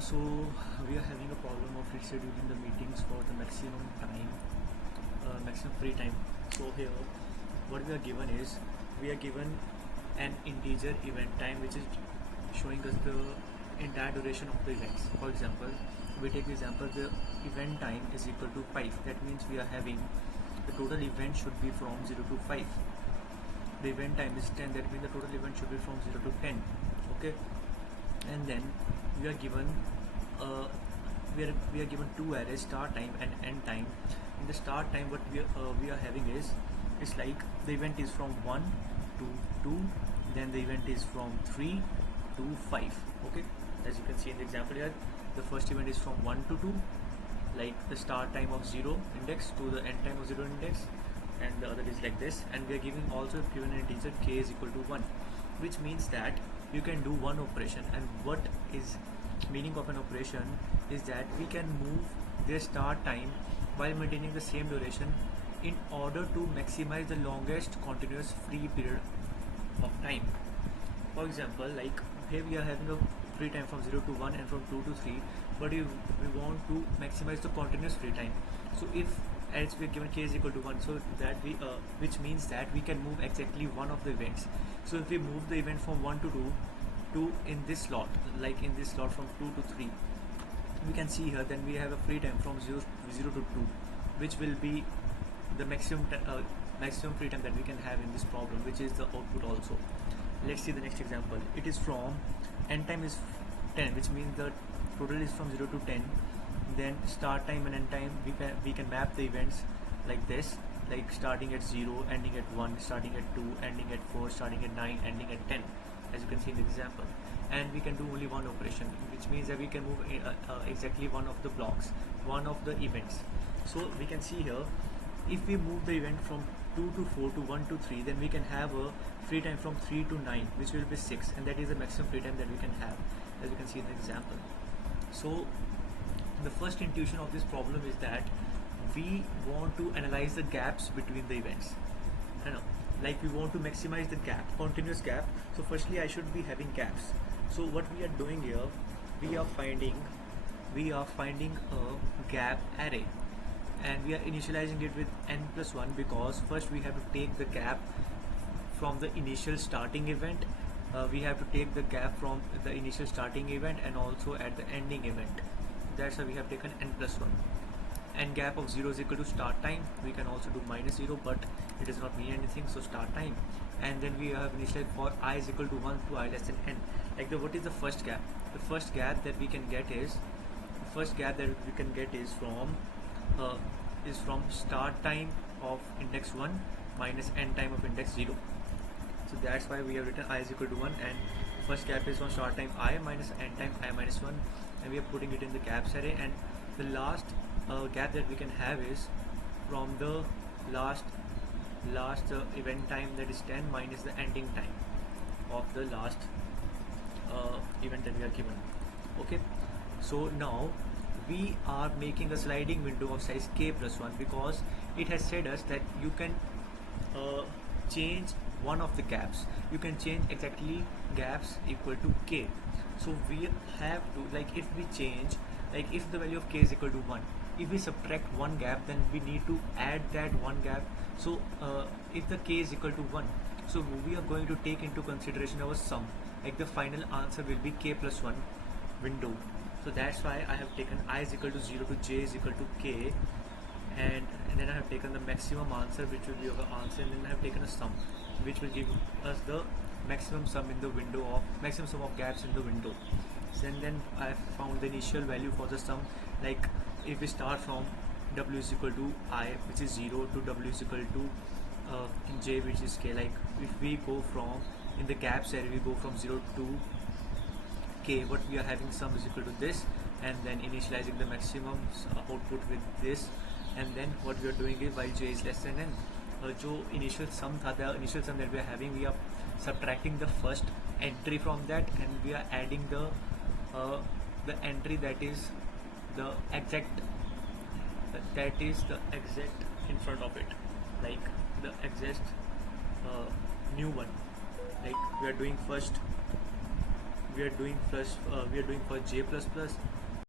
So we are having a problem of rescheduling the meetings for the maximum time, maximum free time. So here, what we are given is, we are given an integer event time which is showing us the entire duration of the events. For example, we take the example the event time is equal to 5. That means we are having the total event should be from 0 to 5. The event time is 10. That means the total event should be from 0 to 10. Okay, and then we are given we are given two arrays, start time and end time. In the start time, what we are having is, it's like the event is from 1 to 2, then the event is from 3 to 5. Okay, as you can see in the example here, the first event is from 1 to 2, like the start time of 0 index to the end time of 0 index, and the other is like this. And we are giving also given an integer k is equal to 1, which means that you can do one operation. And what is meaning of an operation is that we can move their start time while maintaining the same duration in order to maximize the longest continuous free period of time. For example, like here we are having a free time from 0 to 1 and from 2 to 3, but we want to maximize the continuous free time. So if as we are given k is equal to 1, so that we which means that we can move exactly one of the events. So if we move the event from 1 to 2 in this slot, like in this slot from 2 to 3, we can see here then we have a free time from 0 to 2, which will be the maximum free time that we can have in this problem, which is the output also. Let's see the next example. It is from end time is 10, which means the total is from 0 to 10. Then start time and end time, we can map the events like this, like starting at 0, ending at 1, starting at 2, ending at 4, starting at 9, ending at 10, as you can see in the example. And we can do only one operation, which means that we can move exactly one of the blocks, one of the events. So we can see here, if we move the event from 2 to 4 to 1 to 3, then we can have a free time from 3 to 9, which will be 6, and that is the maximum free time that we can have, as you can see in the example. So the first intuition of this problem is that we want to analyze the gaps between the events. You know, like we want to maximize the gap, continuous gap. So firstly, I should be having gaps. So what we are doing here, we are finding a gap array, and we are initializing it with n plus 1, because first we have to take the gap from the initial starting event. We have to take the gap from the initial starting event and also at the ending event. That's why we have taken n plus 1. And gap of 0 is equal to start time. We can also do minus 0, but it does not mean anything, so start time. And then we have initialized for I is equal to 1 to I less than n. Like what is the first gap? The first gap that we can get is from start time of index 1 minus end time of index 0. So that's why we have written I is equal to 1, and first gap is from start time I minus end time I minus 1, and we are putting it in the gaps array. And the last gap that we can have is from the last event time, that is 10, minus the ending time of the last event that we are given. Okay, so now we are making a sliding window of size k plus 1, because it has said us that you can change one of the gaps. You can change exactly gaps equal to k. So we have to, like if we change, like if the value of k is equal to 1, if we subtract one gap, then we need to add that one gap. So if the k is equal to 1, so we are going to take into consideration our sum, like the final answer will be k plus 1 window. So that's why I have taken I is equal to 0 to j is equal to k, and then I have taken the maximum answer, which will be our answer, and then I have taken a sum, which will give us the maximum sum in the window of maximum sum of gaps in the window. And then I have found the initial value for the sum, like if we start from w is equal to I, which is 0, to w is equal to j, which is k. Like if we go from, in the gaps area, we go from 0 to k, what we are having sum is equal to this, and then initializing the maximum output with this. And then what we are doing is, while j is less than n, जो initial sum था, the initial sum that we are having, we are subtracting the first entry from that, and we are adding the entry that is the exact in front of it, like the exact new one. Like we are doing first we are doing for J++,